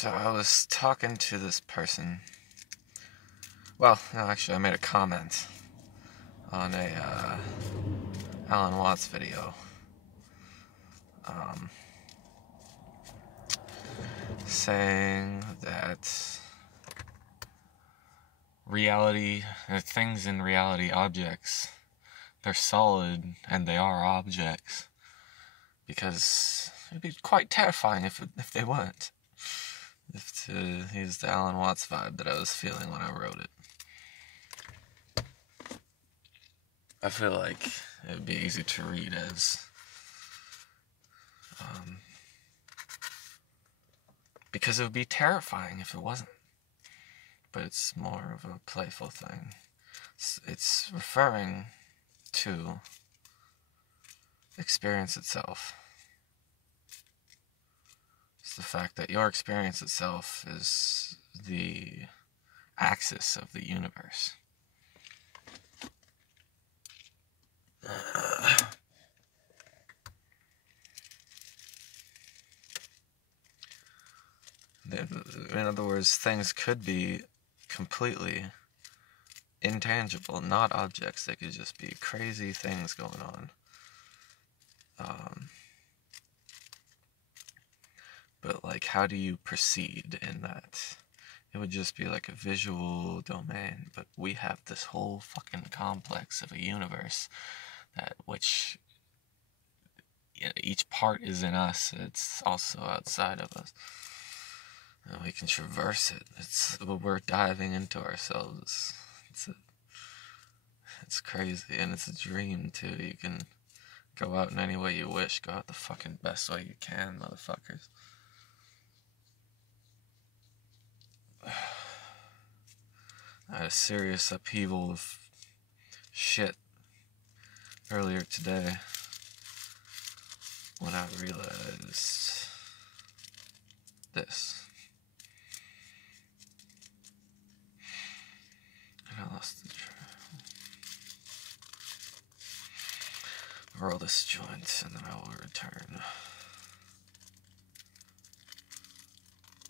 So I was talking to this person. Well, no, actually, I made a comment on a Alan Watts video, um, saying that things in reality, objects, they're solid and they are objects, because it'd be quite terrifying if they weren't. To use the Alan Watts vibe that I was feeling when I wrote it. I feel like it would be easy to read as because it would be terrifying if it wasn't. But it's more of a playful thing. It's referring to experience itself. It's the fact that your experience itself is the axis of the universe. In other words, things could be completely intangible, not objects. They could just be crazy things going on. But like, how do you proceed in that? It would just be like a visual domain, but we have this whole fucking complex of a universe which each part is in us. It's also outside of us. And we can traverse it. We're diving into ourselves. It's crazy, and it's a dream too. You can go out in any way you wish. Go out the fucking best way you can, motherfuckers. I had a serious upheaval of shit earlier today when I realized this. And I lost the trail. Roll this joint and then I will return.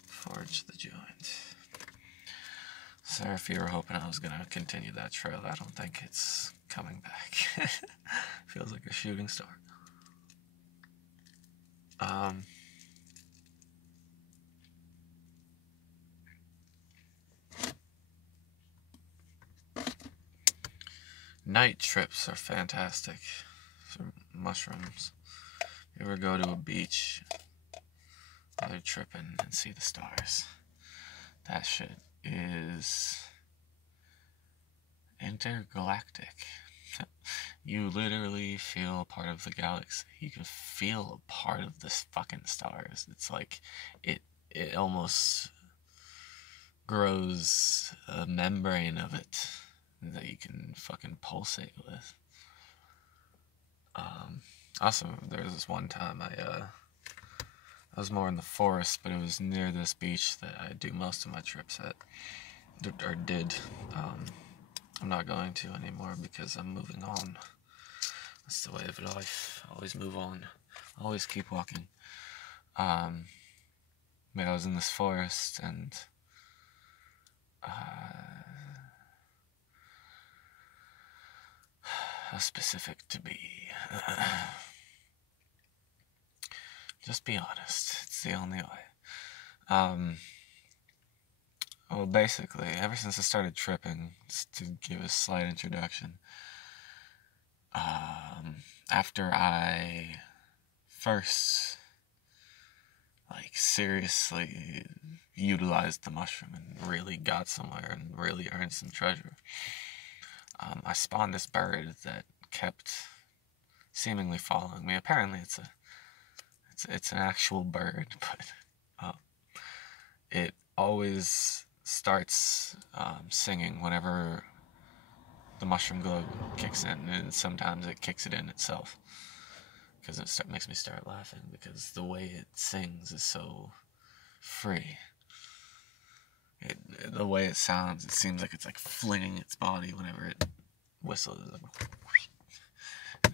Forge the joint. Sorry if you were hoping I was going to continue that trail. I don't think it's coming back. Feels like a shooting star. Night trips are fantastic for mushrooms. You ever go to a beach while you're tripping and see the stars? That shit is intergalactic. You literally feel a part of the galaxy. You can feel a part of this fucking stars. It's like it almost grows a membrane of it that you can fucking pulsate with. Also, there was this one time I was more in the forest, but it was near this beach that I do most of my trips at, or did. I'm not going to anymore because I'm moving on. That's the way of life. Always move on. Always keep walking. But I was in this forest, and how specific to be? Just be honest. It's the only way. Well, basically, ever since I started tripping, just to give a slight introduction, after I first, seriously utilized the mushroom and really got somewhere and really earned some treasure, I spawned this bird that kept seemingly following me. Apparently, it's an actual bird, but it always starts singing whenever the mushroom glow kicks in, and sometimes it kicks it in itself because it makes me start laughing because the way it sings is so free. The way it sounds, it seems like it's like flinging its body whenever it whistles.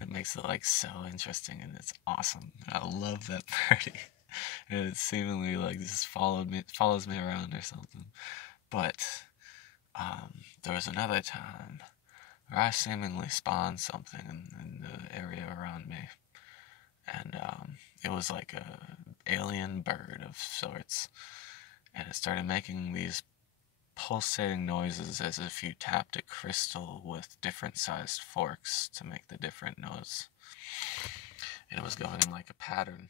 It makes it so interesting, and it's awesome. I love that birdie. And it seemingly like just follows me around or something. But there was another time where I seemingly spawned something in the area around me, and it was like a alien bird of sorts, and it started making these pulsating noises as if you tapped a crystal with different sized forks to make the different notes. And it was going in like a pattern.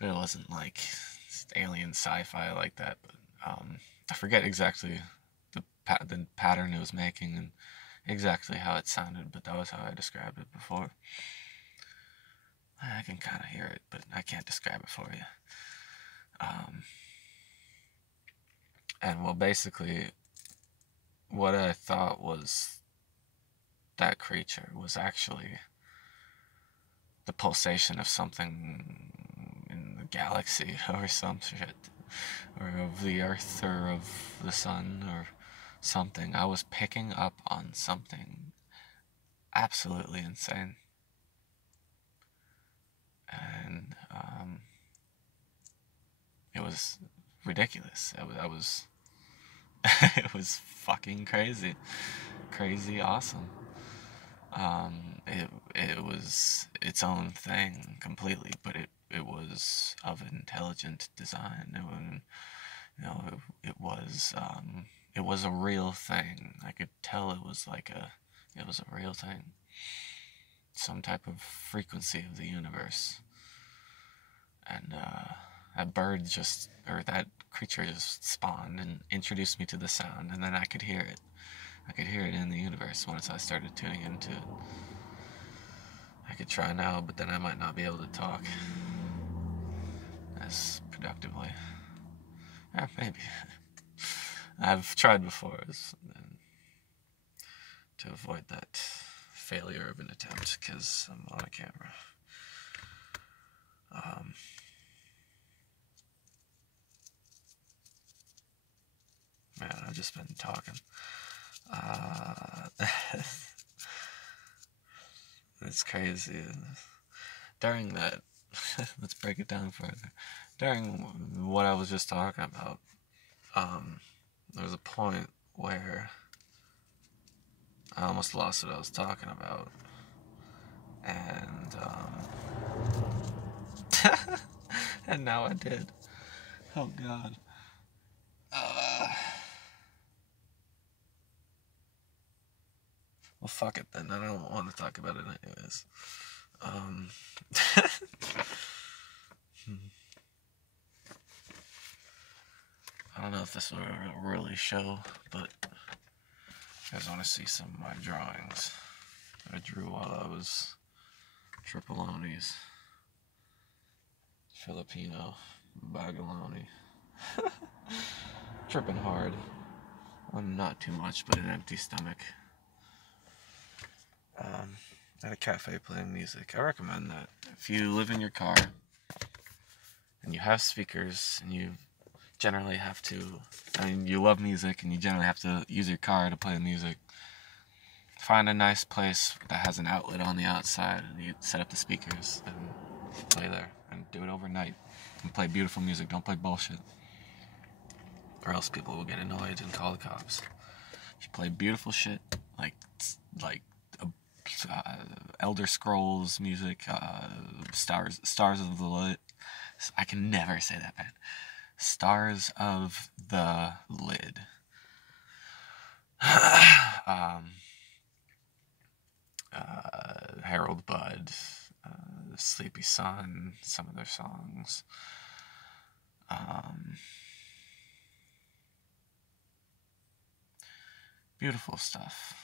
It wasn't like alien sci-fi like that, but I forget exactly the pattern it was making and exactly how it sounded, but that was how I described it before. I can kind of hear it, but I can't describe it for you. And well, basically, what I thought was that creature was actually the pulsation of something in the galaxy or some shit, or of the Earth or of the sun or something. I was picking up on something absolutely insane. And it was ridiculous. I was it was fucking crazy awesome. It was its own thing completely, but it was of intelligent design. It was, it was a real thing. I could tell it was it was a real thing, some type of frequency of the universe. And that creature just spawned and introduced me to the sound, and then I could hear it. I could hear it in the universe once I started tuning into it. I could try now, but then I might not be able to talk as productively. Or maybe. I've tried before to avoid that failure of an attempt because I'm on a camera. Man, I've just been talking. It's crazy. During that, let's break it down further. During what I was just talking about, there was a point where I almost lost what I was talking about, and and now I did. Oh God. Well, fuck it then. I don't want to talk about it anyways. I don't know if this will really show, but you guys want to see some of my drawings that I drew while I was Tripoloni's Filipino Bagaloni. Tripping hard. Not too much, but an empty stomach. At a cafe playing music. I recommend that. If you live in your car and you have speakers and you generally have to, you love music and you generally have to use your car to play the music, find a nice place that has an outlet on the outside and you set up the speakers and play there and do it overnight and play beautiful music. Don't play bullshit, or else people will get annoyed and call the cops. If you play beautiful shit like Elder Scrolls music, Stars of the Lit. I can never say that bad. Stars of the Lid. Harold Budd, Sleepy Sun, some of their songs. Beautiful stuff.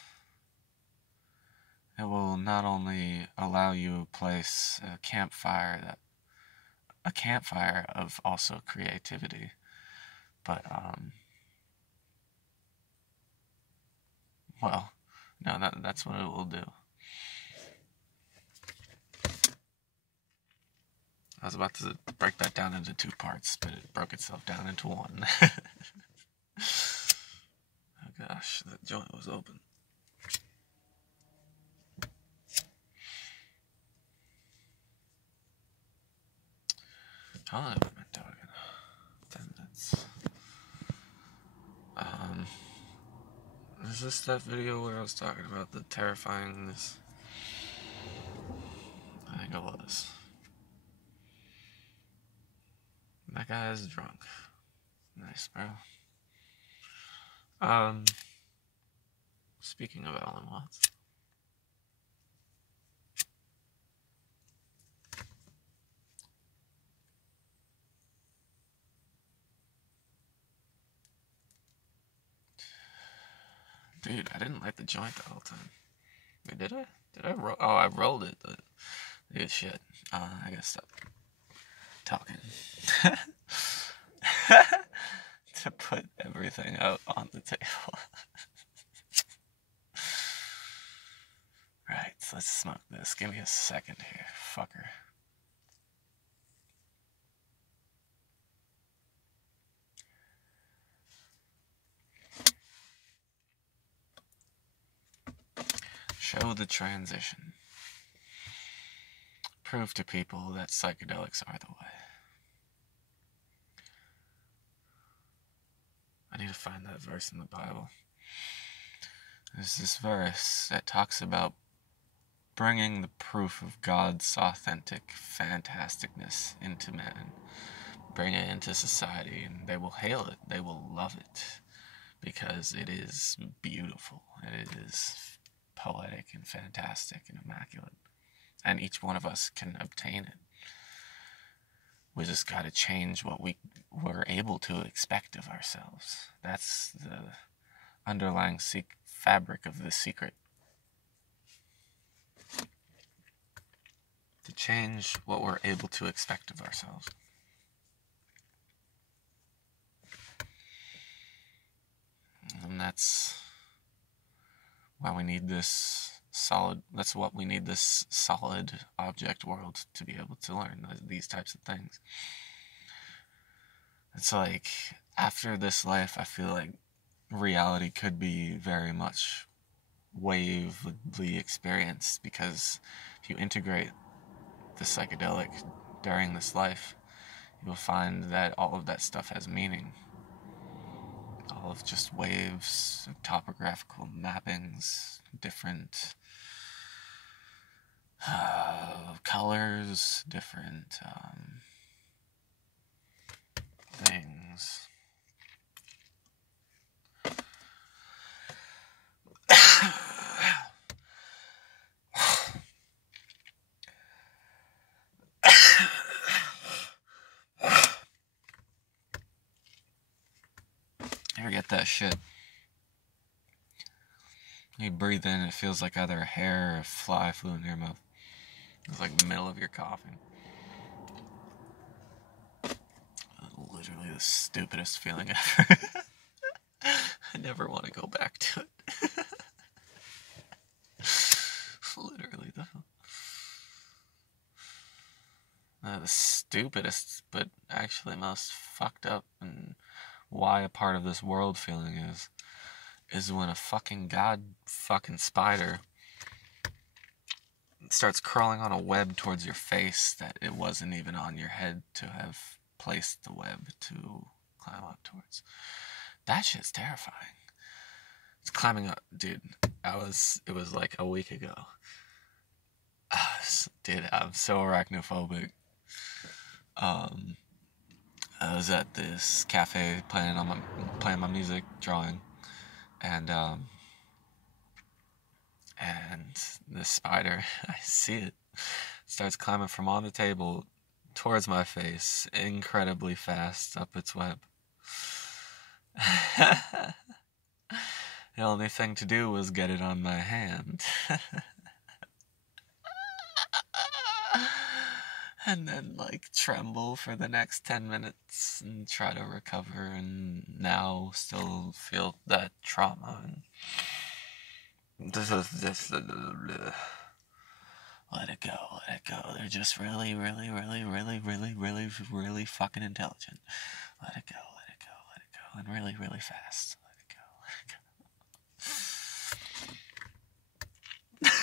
It will not only allow you to place a campfire of also creativity, but well, no, that's what it will do. I was about to break that down into two parts, but it broke itself down into one. Oh gosh, that joint was open. How long have I been talking? 10 minutes. Is this that video where I was talking about the terrifyingness? I think it was. That guy is drunk. Nice, bro. Speaking of Alan Watts. Dude, I didn't light the joint the whole time. Wait, did I? Did I roll? Oh, I rolled it. Dude, shit. I gotta stop talking. To put everything out on the table. Right, so let's smoke this. Give me a second here, fucker. Show the transition. Prove to people that psychedelics are the way. I need to find that verse in the Bible. There's this verse that talks about bringing the proof of God's authentic fantasticness into man. Bring it into society, and they will hail it. They will love it. Because it is beautiful. It is poetic and fantastic and immaculate. And each one of us can obtain it. We just got to change what we were able to expect of ourselves. That's the underlying fabric of the secret. To change what we're able to expect of ourselves. And that's why we need this solid, that's what we need this solid object world to be able to learn these types of things. It's like, after this life, I feel like reality could be very much wavely experienced, because if you integrate the psychedelic during this life, you'll find that all of that stuff has meaning. All of just waves, topographical mappings, different colors, different things. Ever get that shit? You breathe in, it feels like either a hair or a fly flew in your mouth. It's like the middle of your coughing. Literally the stupidest feeling ever. I never want to go back to it. Literally, though. The stupidest, but actually most fucked up, and why a part of this world feeling is when a fucking fucking spider starts crawling on a web towards your face that it wasn't even on your head to have placed the web to climb up towards. That shit's terrifying. It's climbing up, dude. It was like a week ago. Dude, I'm so arachnophobic. I was at this cafe playing my music, drawing, and this spider, I see it, starts climbing from on the table towards my face, incredibly fast up its web. The only thing to do was get it on my hand. And then, like, tremble for the next 10 minutes and try to recover, and now still feel that trauma. And let it go, let it go. They're just really, really, really, really, really, really, really fucking intelligent. Let it go, let it go, let it go. And really, really fast. Let it go, let it go.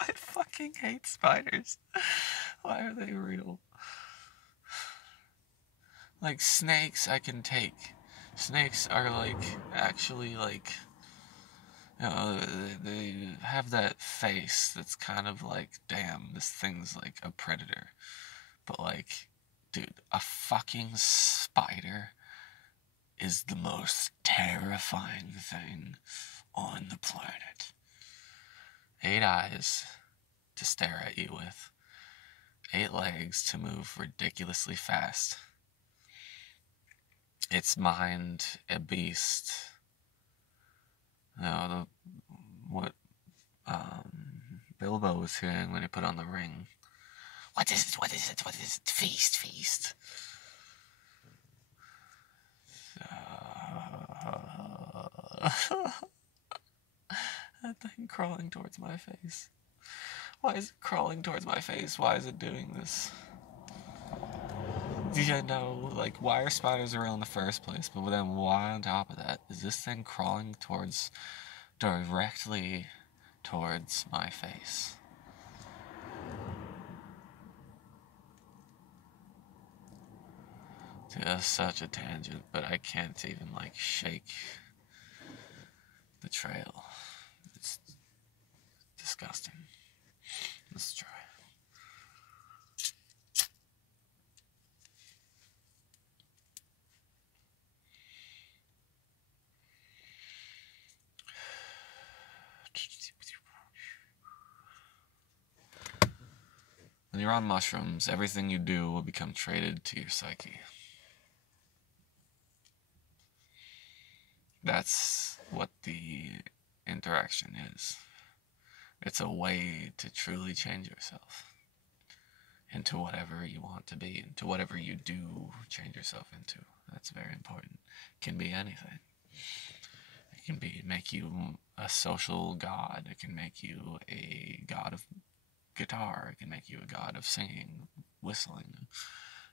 I fucking hate spiders. Why are they real? Like, snakes I can take. Snakes are, like, actually, like, you know, they have that face that's kind of like, damn, this thing's like a predator. But, like, dude, a fucking spider is the most terrifying thing on the planet. 8 eyes to stare at you with, 8 legs to move ridiculously fast. Its mind a beast. You know, what Bilbo was hearing when he put on the ring. What is it? What is it? What is it? Feast, feast. That thing crawling towards my face. Why is it crawling towards my face? Why is it doing this? Do you know, like, why are spiders around in the first place? But then why on top of that is this thing crawling directly towards my face? Dude, that's such a tangent, but I can't even, like, shake the trail. It's disgusting. Let's try. When you're on mushrooms, everything you do will become traded to your psyche. That's what the interaction is. It's a way to truly change yourself into whatever you want to be, into whatever you do change yourself into. That's very important. It can be anything. It can make you a social god. It can make you a god of guitar. It can make you a god of singing, whistling,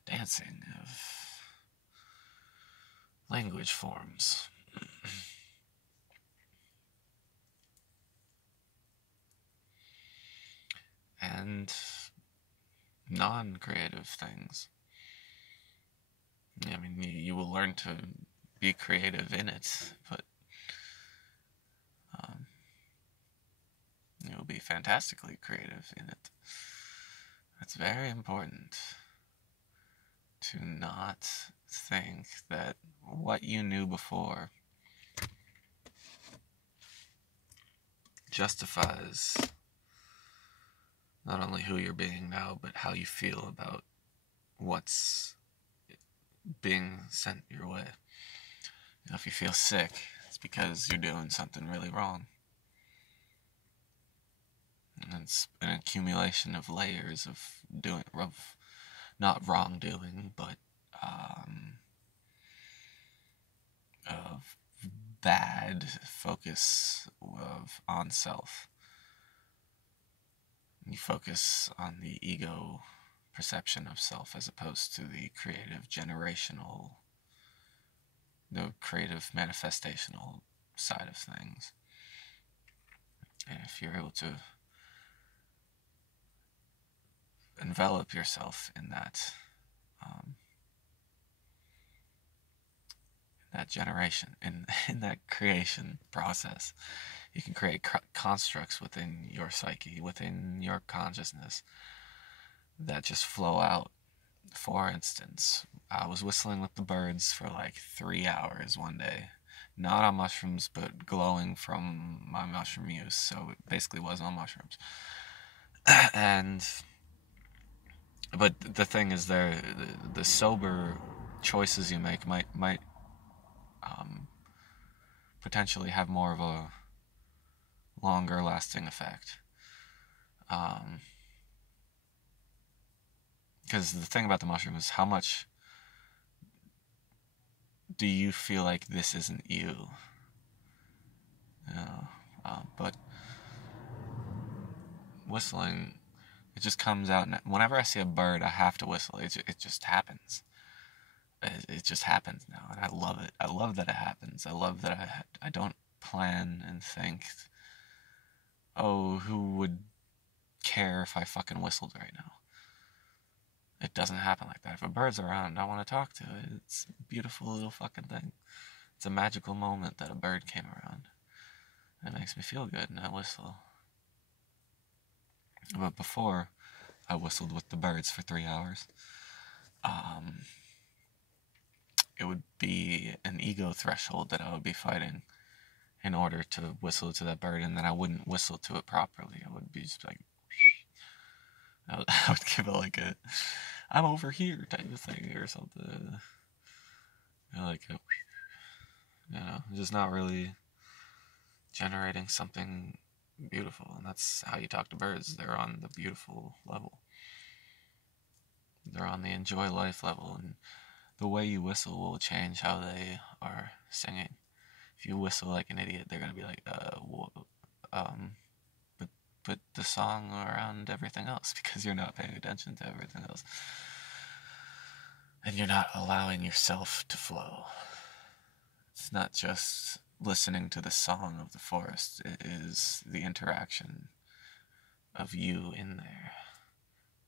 dancing, of language forms. And non-creative things. I mean, you will learn to be creative in it, but you'll be fantastically creative in it. It's very important to not think that what you knew before justifies not only who you're being now, but how you feel about what's being sent your way. You know, if you feel sick, it's because you're doing something really wrong. And it's an accumulation of layers of not wrongdoing, but of bad focus on self. You focus on the ego perception of self as opposed to the creative manifestational side of things. And if you're able to envelop yourself in that generation, in that creation process, you can create constructs within your psyche, within your consciousness, that just flow out. For instance, I was whistling with the birds for like 3 hours one day. Not on mushrooms, but glowing from my mushroom use, so it basically wasn't on mushrooms. But the thing is, the sober choices you make might potentially have more of a longer lasting effect. Because the thing about the mushroom is, how much do you feel like this isn't you? You know, but whistling, it just comes out. Whenever I see a bird, I have to whistle. It just happens. It just happens now, and I love it. I love that it happens. I love that I don't plan and think, oh, who would care if I fucking whistled right now? it doesn't happen like that. If a bird's around, I want to talk to it. It's a beautiful little fucking thing. It's a magical moment that a bird came around. It makes me feel good, and I whistle. But before, I whistled with the birds for 3 hours. It would be an ego threshold that I would be fighting in order to whistle to that bird, and then I wouldn't whistle to it properly. I would be just like, I would give it like a, I'm over here type of thing or something. Like, just not really generating something beautiful. And that's how you talk to birds. They're on the beautiful level. They're on the enjoy life level, and the way you whistle will change how they are singing. If you whistle like an idiot, they're gonna be like, put the song around everything else, because you're not paying attention to everything else, and you're not allowing yourself to flow. It's not just listening to the song of the forest. It is the interaction of you in there,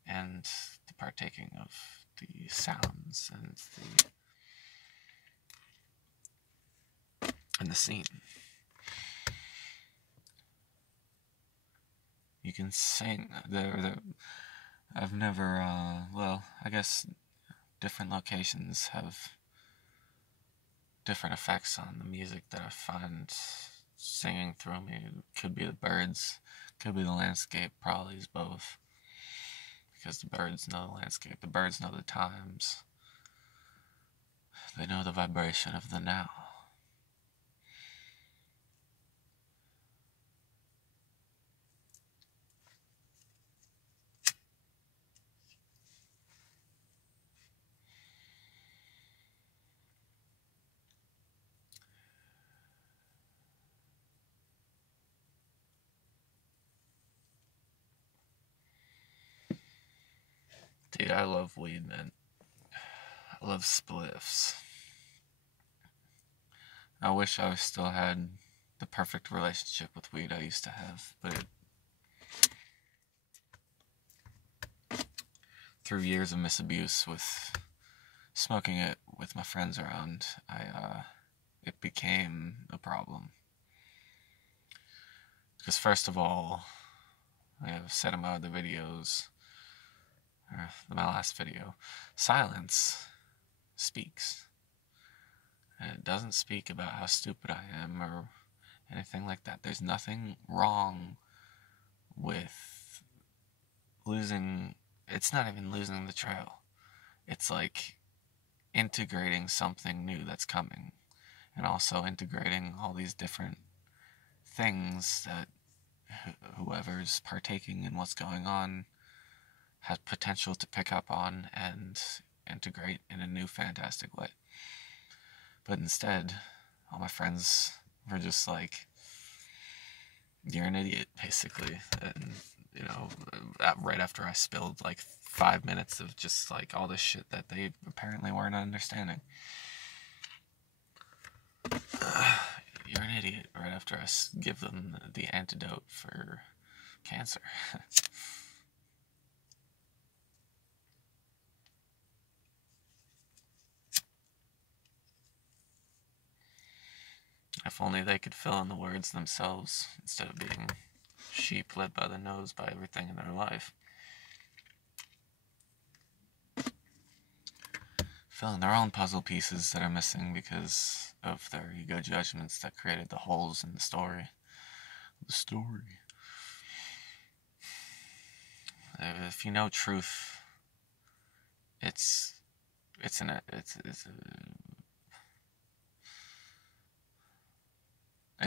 and the partaking of the sounds and the scene. You can sing. I've never, I guess different locations have different effects on the music that I find singing through me. It could be the birds, could be the landscape, probably is both. Because the birds know the landscape, the birds know the times, they know the vibration of the now. Dude, I love weed, man. I love spliffs. I wish I still had the perfect relationship with weed I used to have, but through years of misabuse with smoking it with my friends around, it became a problem. Because first of all, I have said in my other videos, or my last video, silence speaks. And it doesn't speak about how stupid I am or anything like that. There's nothing wrong with losing, it's not even losing the trail. It's like integrating something new that's coming, and also integrating all these different things that whoever's partaking in what's going on has potential to pick up on and integrate in a new fantastic way. But instead, all my friends were just like, you're an idiot, basically. And, right after I spilled like 5 minutes of just like all this shit that they apparently weren't understanding. You're an idiot, right after I give them the antidote for cancer. If only they could fill in the words themselves, instead of being sheep led by the nose by everything in their life. Fill in their own puzzle pieces that are missing because of their ego judgments that created the holes in the story. If you know truth, it's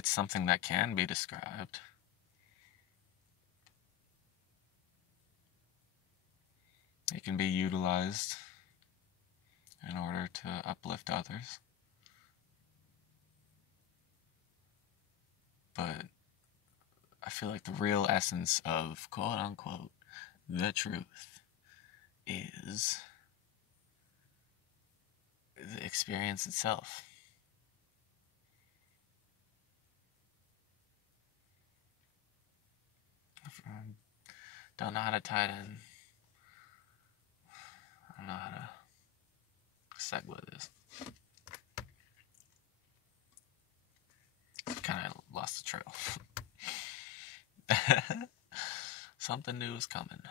something that can be described. It can be utilized in order to uplift others. But I feel like the real essence of quote unquote the truth is the experience itself. Don't know how to tie it in. I don't know how to segue this. Kind of lost the trail. Something new is coming.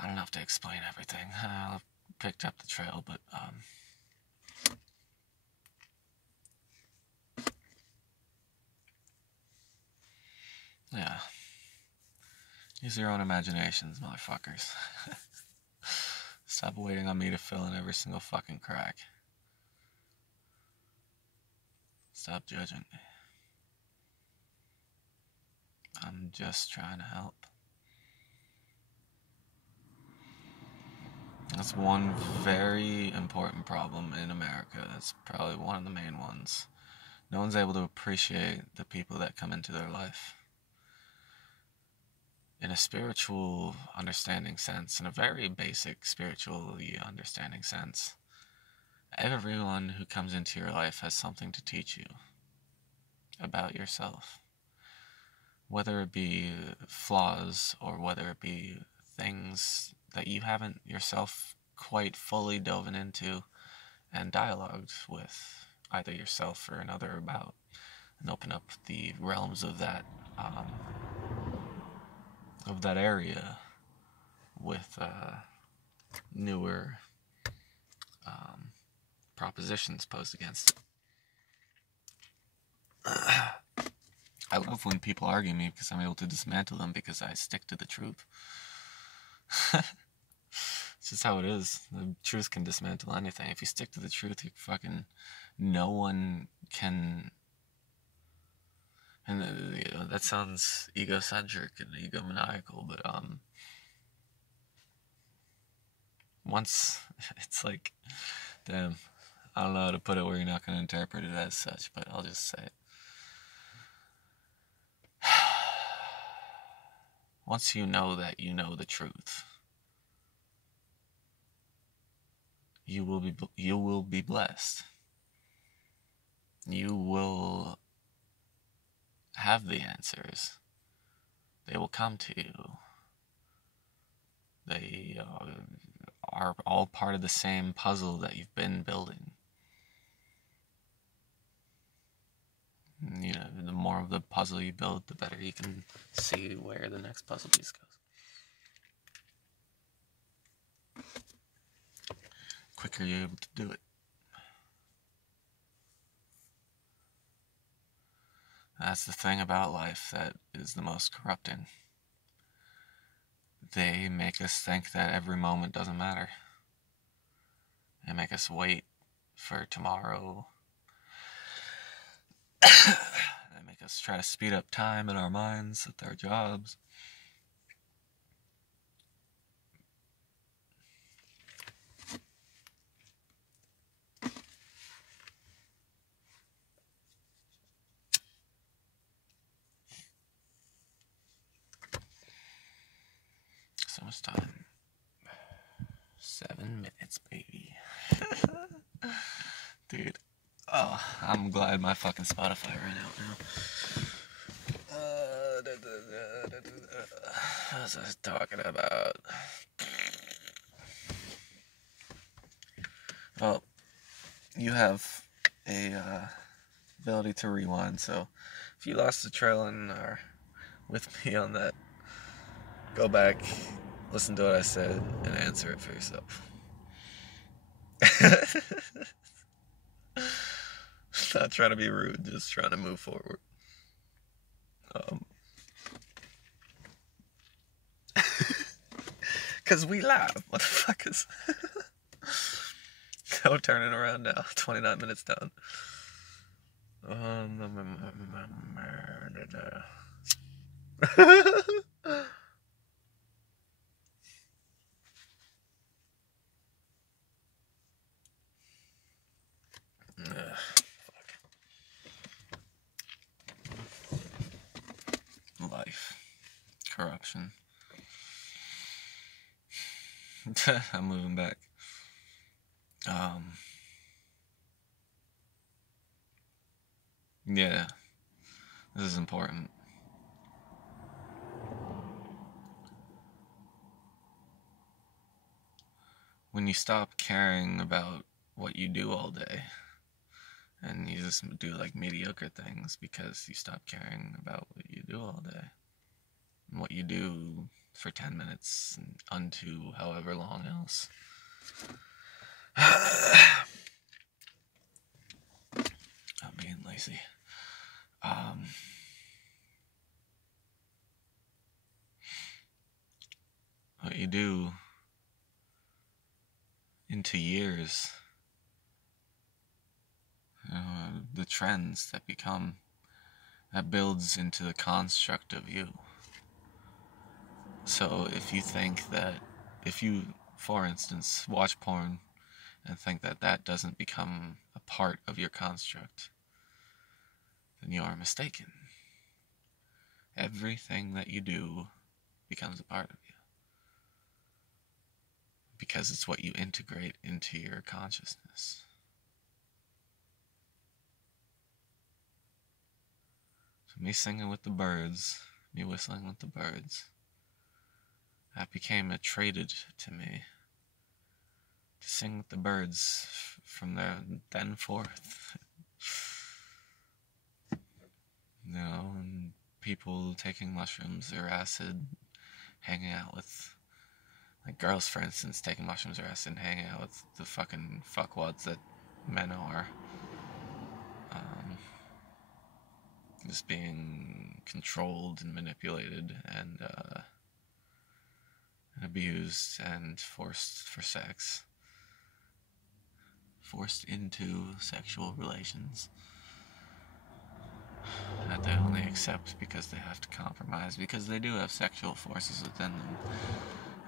I don't have to explain everything. I picked up the trail, but yeah. Use your own imaginations, motherfuckers. Stop waiting on me to fill in every single fucking crack. Stop judging me. I'm just trying to help. That's one very important problem in America. That's probably one of the main ones. No one's able to appreciate the people that come into their life. In a spiritual understanding sense, in a very basic spiritually understanding sense, everyone who comes into your life has something to teach you about yourself. Whether it be flaws or whether it be things that you haven't yourself quite fully dove into and dialogued with either yourself or another about, and open up the realms of that area with newer propositions posed against it. I love when people argue me because I'm able to dismantle them because I stick to the truth. It's just how it is. The truth can dismantle anything. If you stick to the truth, you fucking... no one can... And that sounds egocentric and egomaniacal, but once it's like, damn, I don't know how to put it where you're not going to interpret it as such, but I'll just say it. Once you know that you know the truth, you will be blessed. You will have the answers. They will come to you. They are all part of the same puzzle that you've been building. You know, the more of the puzzle you build, the better you can see where the next puzzle piece goes. Quicker you're able to do it. That's the thing about life that is the most corrupting. They make us think that every moment doesn't matter. They make us wait for tomorrow. They make us try to speed up time in our minds with our jobs. So much time. 7 minutes, baby. Dude. Oh, I'm glad my fucking Spotify ran out now. What was I talking about? Well, you have a ability to rewind, so if you lost the trail and are with me on that, go back, listen to what I said, and answer it for yourself. Not trying to be rude, just trying to move forward. Cause we live, motherfuckers. Go turning around now. 29 minutes down. Life. Corruption. I'm moving back. Yeah. This is important. When you stop caring about what you do all day and you just do like mediocre things because you stop caring about what you do all day and what you do for 10 minutes and unto however long else. I'm being lazy. What you do into years, the trends that become, that builds into the construct of you. So if you think that, if you, for instance, watch porn and think that that doesn't become a part of your construct, then you are mistaken. Everything that you do becomes a part of you. Because it's what you integrate into your consciousness. So me singing with the birds, me whistling with the birds, that became a traded to me. To sing with the birds from then forth. You know, and people taking mushrooms or acid, hanging out with, like girls, for instance, taking mushrooms or acid and hanging out with the fucking fuckwads that men are. Just being controlled and manipulated and abused and forced for sex. Forced into sexual relations that they only accept because they have to compromise, because they do have sexual forces within them,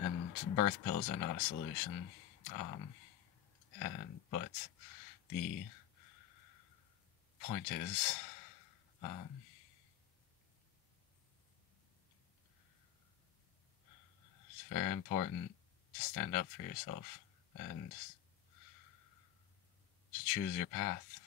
and birth pills are not a solution. But the point is, it's very important to stand up for yourself and to choose your path.